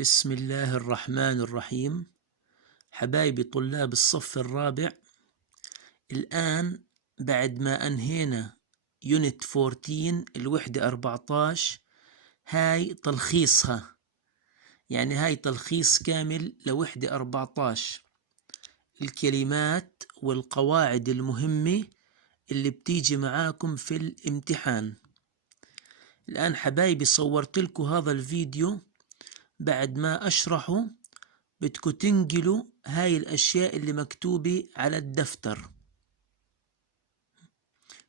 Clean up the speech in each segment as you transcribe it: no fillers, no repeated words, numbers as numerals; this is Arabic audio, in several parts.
بسم الله الرحمن الرحيم. حبايبي طلاب الصف الرابع، الآن بعد ما أنهينا يونت 14 الوحدة 14، هاي تلخيصها، يعني هاي تلخيص كامل لوحدة 14، الكلمات والقواعد المهمة اللي بتيجي معاكم في الامتحان. الآن حبايبي صورت لكم هذا الفيديو بعد ما أشرحه، بدكم تنقلوا هاي الأشياء اللي مكتوبة على الدفتر.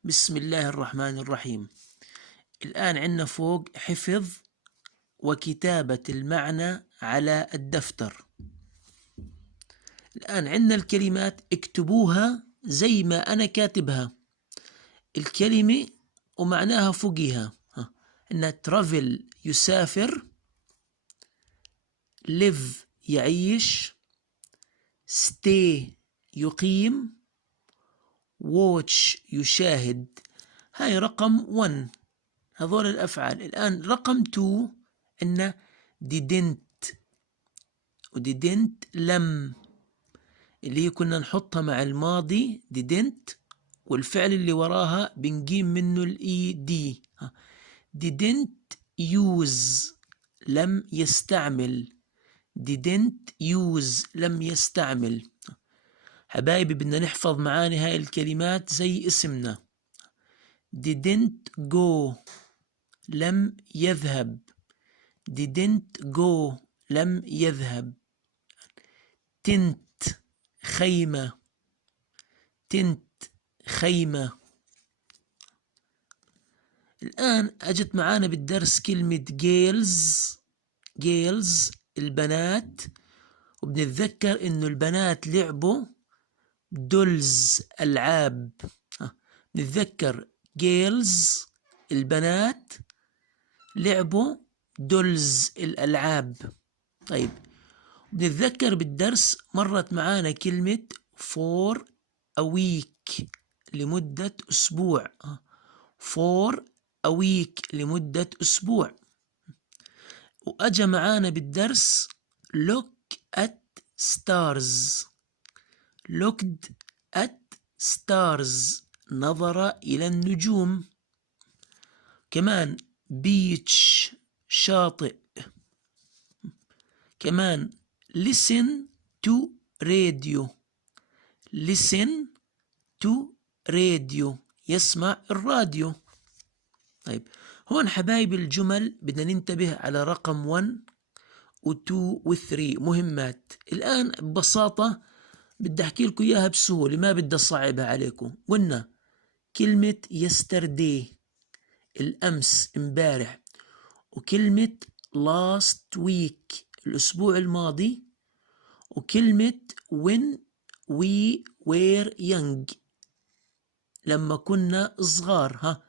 بسم الله الرحمن الرحيم. الآن عندنا فوق حفظ وكتابة المعنى على الدفتر. الآن عندنا الكلمات، اكتبوها زي ما أنا كاتبها، الكلمة ومعناها فوقها. عندنا travel يسافر، live يعيش، stay يقيم، watch يشاهد. هاي رقم 1، هذول الأفعال. الآن رقم 2 إنه didn't و didn't لم، اللي هي كنا نحطها مع الماضي didn't، والفعل اللي وراها بنقيم منه ed. didn't use لم يستعمل، didn't use لم يستعمل. حبايبي بدنا نحفظ معاني هاي الكلمات زي اسمنا. didn't go لم يذهب، didn't go لم يذهب. tent خيمة، tent خيمة. الآن أجت معانا بالدرس كلمة girls، girls البنات، وبنتذكر إنه البنات لعبوا دولز ألعاب. نتذكر girls البنات لعبوا دولز الألعاب. طيب بنتذكر بالدرس مرت معانا كلمة for a week لمدة أسبوع، for a week لمدة أسبوع. وأجا معانا بالدرس look at stars، looked at stars نظر إلى النجوم. كمان beach شاطئ. كمان listen to radio، listen to radio يسمع الراديو. طيب هون حبايب الجمل بدنا ننتبه على رقم 1 و2 و3 مهمات. الآن ببساطة بدي أحكي لكم إياها بسهولة، ما بدي أصعبها عليكم. قلنا كلمة yesterday الأمس امبارح، وكلمة last week الأسبوع الماضي، وكلمة when we were young لما كنا صغار.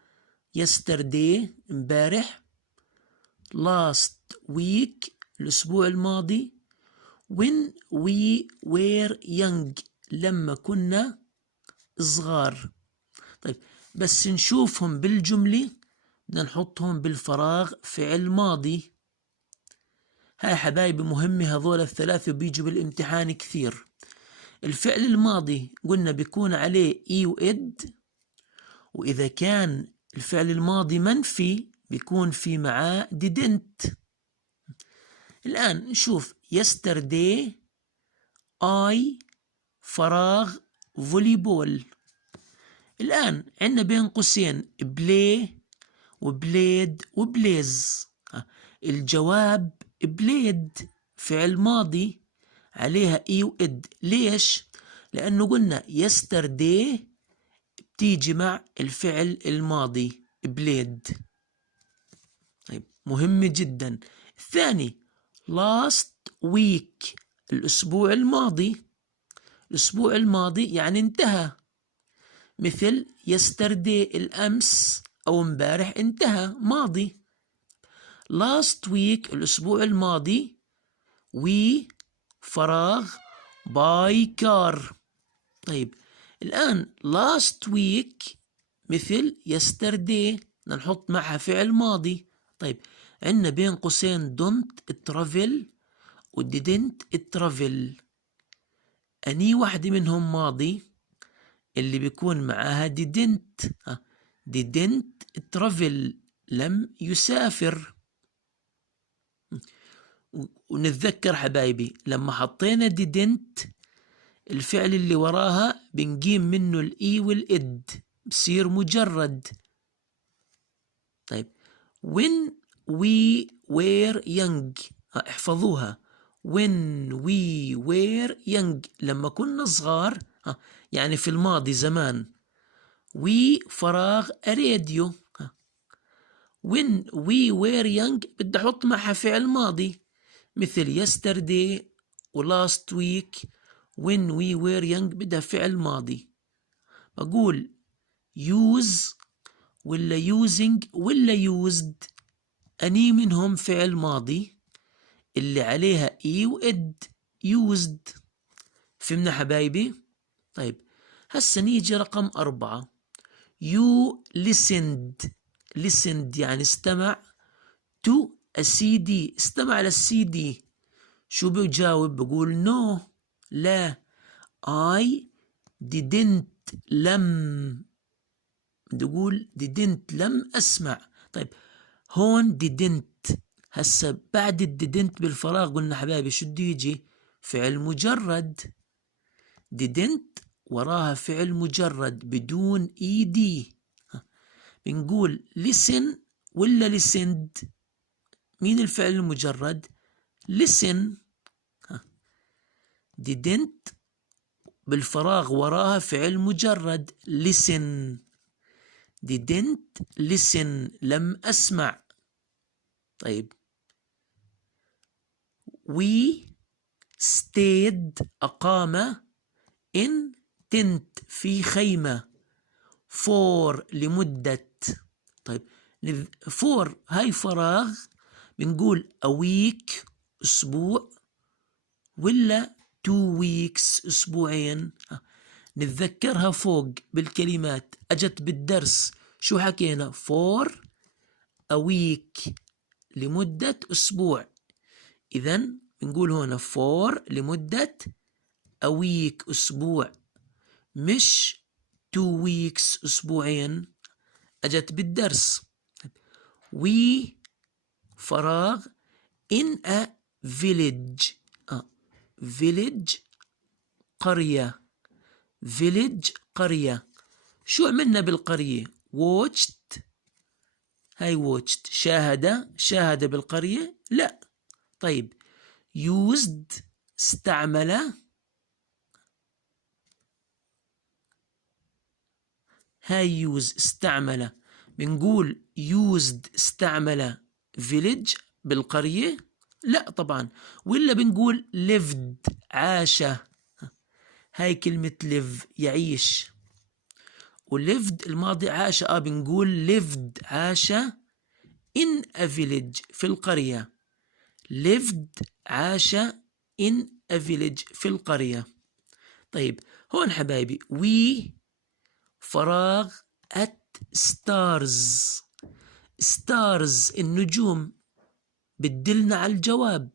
yesterday امبارح، last week الأسبوع الماضي، when we were young لما كنا صغار. طيب بس نشوفهم بالجملة بدنا نحطهم بالفراغ فعل ماضي. هاي حبايبي مهمة، هذول الثلاثة بيجوا بالامتحان كثير. الفعل الماضي قلنا بيكون عليه اي وإد، وإذا كان الفعل الماضي منفي بيكون في معاه didn't. الآن نشوف yesterday I فراغ فوليبول. الآن عندنا بين قوسين play وبليد وبليز. الجواب بليد فعل ماضي عليها اي وإد. ليش؟ لأنه قلنا yesterday بتيجي مع الفعل الماضي بليد. طيب مهم جدا. الثاني last week الأسبوع الماضي، الأسبوع الماضي يعني انتهى، مثل yesterday الأمس أو امبارح انتهى ماضي. last week الأسبوع الماضي we فراغ by car. طيب الآن last week مثل yesterday نحط معها فعل ماضي. طيب عندنا بين قوسين don't travel و didn't travel. أني واحدة منهم ماضي اللي بيكون معاها didn't travel، لم يسافر. ونتذكر حبايبي لما حطينا didn't الفعل اللي وراها بنجيم منه الإي والإد بصير مجرد. طيب when we were young، احفظوها. when we were young لما كنا صغار، يعني في الماضي زمان. we فراغ راديو. when we were young بدي احط معها فعل ماضي مثل yesterday و last week. when we were young بدها فعل ماضي. أقول use ولا using ولا used، أني منهم فعل ماضي اللي عليها إي وإد used. فهمنا حبايبي؟ طيب هسا نيجي رقم 4. you listened يعني استمع to a CD، استمع للسي دي. شو بجاوب؟ بقول no، لا. I didn't، لم. بدي أقول didn't لم أسمع. طيب هون didn't، هسا بعد didn't بالفراغ قلنا حبايبي شو بده يجي؟ فعل مجرد. didn't وراها فعل مجرد بدون ed. بنقول listen ولا listened؟ مين الفعل المجرد؟ listen. didn't بالفراغ وراها فعل مجرد listen. didn't listen لم أسمع. طيب we stayed أقام in tent في خيمة for لمدة. طيب for هاي فراغ بنقول a week أسبوع ولا 2 weeks أسبوعين. نتذكرها فوق بالكلمات، أجت بالدرس شو حكينا؟ for a week لمدة أسبوع. إذن بنقول هنا for لمدة a week أسبوع، مش 2 weeks أسبوعين. أجت بالدرس. we فراغ in a village. village قرية. village قرية. شو عملنا بالقرية؟ watched. هاي watched شاهد بالقرية؟ لا. طيب used استعمل. هاي use استعمل، بنقول used استعمل village بالقرية؟ لا طبعا. ولا بنقول lived عاش. هاي كلمة live يعيش، وليفد الماضي عاش. بنقول lived عاش in a village في القرية. lived عاش in a village في القرية. طيب هون حبايبي we فراغ at stars. stars النجوم بتدلنا على الجواب.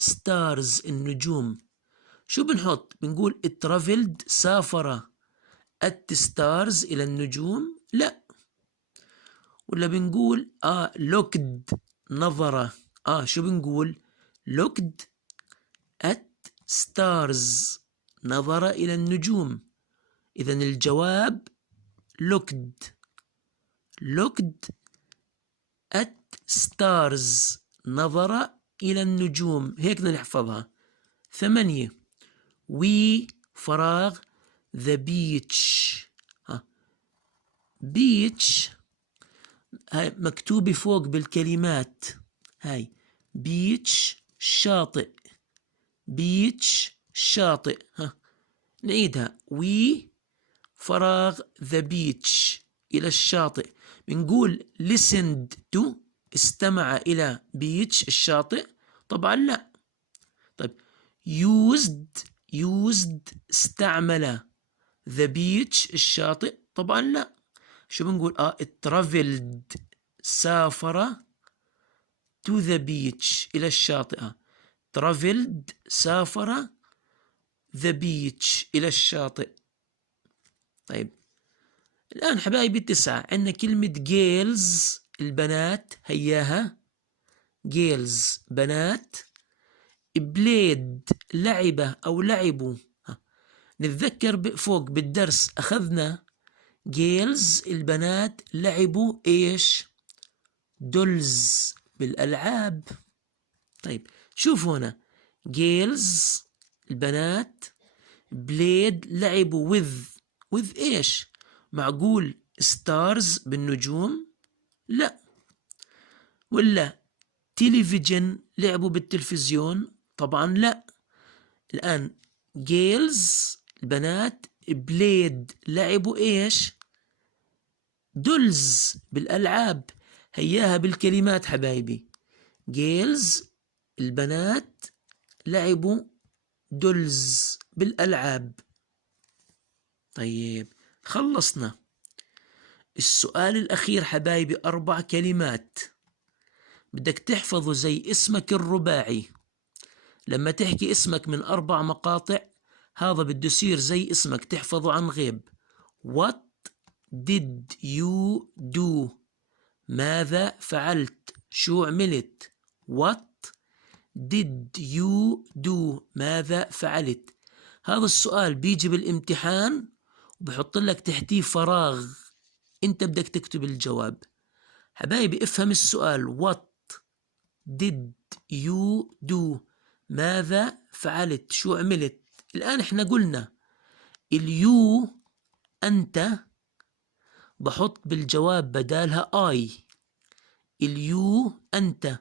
stars النجوم. شو بنحط؟ بنقول it traveled سافر at stars إلى النجوم؟ لا. ولا بنقول looked نظر. شو بنقول؟ looked at stars نظر إلى النجوم. إذن الجواب looked at stars نظر إلى النجوم. هيك بدنا نحفظها. 8 we فراغ the beach. beach هاي مكتوبة فوق بالكلمات. هاي beach شاطئ. beach شاطئ. نعيدها. we فراغ the beach إلى الشاطئ. بنقول listened to استمع إلى beach الشاطئ؟ طبعا لا. طيب used استعمل the beach الشاطئ؟ طبعا لا. شو بنقول؟ it traveled سافر to the beach إلى الشاطئ. traveled سافر، the beach إلى الشاطئ. طيب الآن حبايبي 9 عندنا كلمة girls البنات، هياها girls بنات، played لعبة أو لعبوا. نتذكر فوق بالدرس أخذنا girls البنات لعبوا إيش؟ dolls بالألعاب. طيب شوفوا هنا girls البنات played لعبوا with إيش؟ معقول stars بالنجوم؟ لا. ولا تلفزيون لعبوا بالتلفزيون؟ طبعا لا. الآن girls البنات played لعبوا إيش؟ دولز بالألعاب. هياها بالكلمات حبايبي، girls البنات لعبوا دولز بالألعاب. طيب خلصنا. السؤال الأخير حبايبي 4 كلمات بدك تحفظه زي اسمك الرباعي. لما تحكي اسمك من 4 مقاطع هذا بده يصير زي اسمك تحفظه عن غيب. What did you do؟ ماذا فعلت؟ شو عملت؟ What did you do؟ ماذا فعلت؟ هذا السؤال بيجي بالامتحان وبحط لك تحتيه فراغ، انت بدك تكتب الجواب. حبايبي افهم السؤال، what did you do؟ ماذا فعلت؟ شو عملت؟ الآن احنا قلنا اليو أنت بحط بالجواب بدالها I. اليو أنت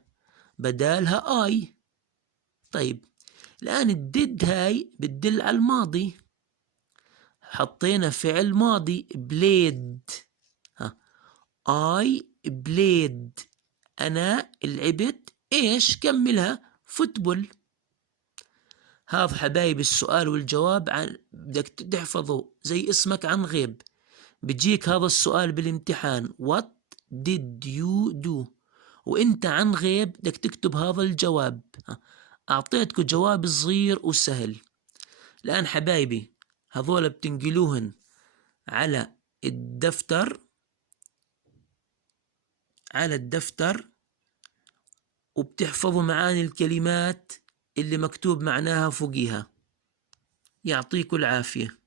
بدالها I. طيب الآن الديد هاي بتدل على الماضي، حطينا فعل ماضي played. I played أنا لعبت إيش؟ كملها فوتبول. هذا حبايب السؤال والجواب بدك تحفظه زي اسمك عن غيب. بيجيك هذا السؤال بالامتحان what did you do، وانت عن غيب بدك تكتب هذا الجواب. اعطيتكم جواب صغير وسهل. الآن حبايبي هذول بتنقلوهن على الدفتر وبتحفظوا معاني الكلمات اللي مكتوب معناها فوقيها. يعطيكم العافية.